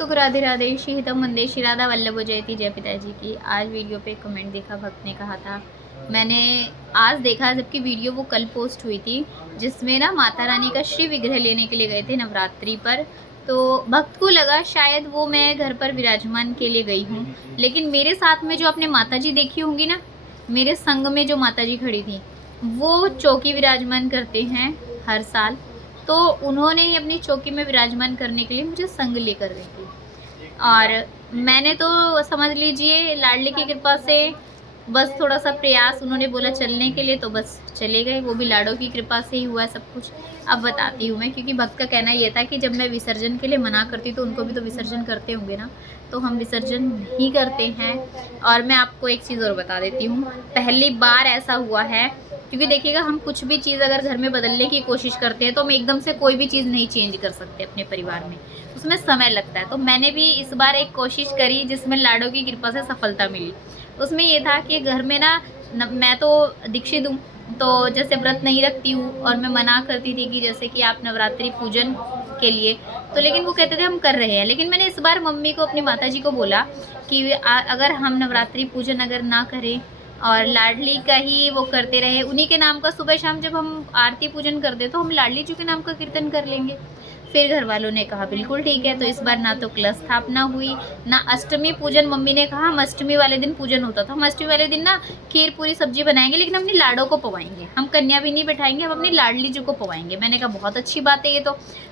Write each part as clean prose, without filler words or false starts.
भक्तों को राधे राधे। श्री हितम वंदे श्री राधा वल्लभ जयती जय पिताजी की। आज वीडियो पे कमेंट देखा, भक्त ने कहा था, मैंने आज देखा जबकि वीडियो वो कल पोस्ट हुई थी, जिसमें ना माता रानी का श्री विग्रह लेने के लिए गए थे नवरात्रि पर। तो भक्त को लगा शायद वो मैं घर पर विराजमान के लिए गई हूँ, लेकिन मेरे साथ में जो आपने माता जी देखी होंगी ना, मेरे संग में जो माता जी खड़ी थी वो चौकी विराजमान करते हैं हर साल। तो उन्होंने ही अपनी चौकी में विराजमान करने के लिए मुझे संग लेकर गई थी, और मैंने तो समझ लीजिए लाडली की कृपा से बस थोड़ा सा प्रयास, उन्होंने बोला चलने के लिए तो बस चले गए। वो भी लाडो की कृपा से ही हुआ सब कुछ। अब बताती हूँ मैं, क्योंकि भक्त का कहना ये था कि जब मैं विसर्जन के लिए मना करती तो उनको भी तो विसर्जन करते होंगे ना, तो हम विसर्जन नहीं करते हैं। और मैं आपको एक चीज़ और बता देती हूँ, पहली बार ऐसा हुआ है, क्योंकि देखिएगा हम कुछ भी चीज़ अगर घर में बदलने की कोशिश करते हैं तो हम एकदम से कोई भी चीज़ नहीं चेंज कर सकते अपने परिवार में, उसमें समय लगता है। तो मैंने भी इस बार एक कोशिश करी जिसमें लाडो की कृपा से सफलता मिली। उसमें ये था कि घर में ना मैं तो दीक्षित हूँ, तो जैसे व्रत नहीं रखती हूँ और मैं मना करती थी कि जैसे कि आप नवरात्रि पूजन के लिए, तो लेकिन वो कहते थे हम कर रहे हैं। लेकिन मैंने इस बार मम्मी को, अपनी माता जी को बोला कि अगर हम नवरात्रि पूजन अगर ना करें और लाडली का ही वो करते रहे, उन्हीं के नाम का सुबह शाम जब हम आरती पूजन कर दे तो हम लाडली जी के नाम का कीर्तन कर लेंगे। फिर घर वालों ने कहा बिल्कुल ठीक है। तो इस बार ना तो कलश स्थापना हुई, ना अष्टमी पूजन। मम्मी ने कहा हम अष्टमी वाले दिन पूजन होता था, हम अष्टमी वाले दिन ना खीर पूरी सब्जी बनाएंगे, लेकिन अपनी लाडो को पवाएंगे, हम कन्या भी नहीं बैठाएंगे, हम अपनी लाडली जी को पवाएंगे। मैंने कहा बहुत अच्छी बात है ये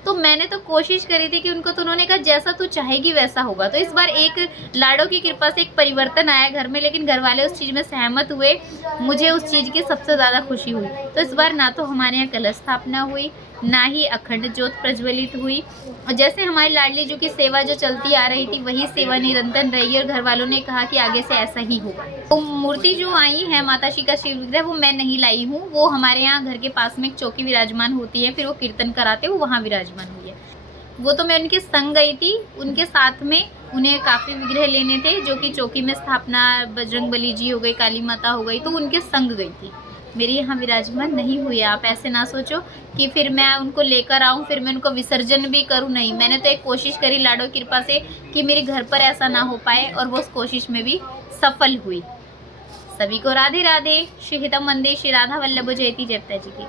तो मैंने तो कोशिश करी थी कि उनको, तो उन्होंने कहा जैसा तू चाहेगी वैसा होगा। तो इस बार एक लाडो की कृपा से एक परिवर्तन आया घर में, लेकिन घर वाले उस चीज़ में सहमत हुए। मुझे उस चीज़ की सबसे ज़्यादा खुशी हुई। तो इस बार ना तो हमारे यहाँ कलश स्थापना हुई, ना ही अखंड ज्योत प्रज्वलित हुई। और जैसे हमारी लाडली जी की सेवा जो चलती आ रही थी वही सेवा निरंतर रही, और घर वालों ने कहा कि आगे से ऐसा ही होगा। तो मूर्ति जो आई है माता श्री का श्री विग्रह, वो मैं नहीं लाई हूँ, वो हमारे यहाँ घर के पास में एक चौकी विराजमान होती है, फिर वो कीर्तन कराते वो वहाँ विराजमान हुई है। वो तो मैं उनके संग गई थी, उनके साथ में उन्हें काफ़ी विग्रह लेने थे जो कि चौकी में स्थापना, बजरंगबली जी हो गई, काली माता हो गई, तो उनके संग गई थी। मेरी यहाँ विराजमान नहीं हुई है। आप ऐसे ना सोचो कि फिर मैं उनको लेकर आऊँ, फिर मैं उनको विसर्जन भी करूँ, नहीं। मैंने तो एक कोशिश करी लाडो की कृपा से कि मेरे घर पर ऐसा ना हो पाए, और वो उस कोशिश में भी सफल हुई। सभी को राधे राधे। श्री हितम वंदे श्री राधा वल्लभ जयती जय पिताजी की।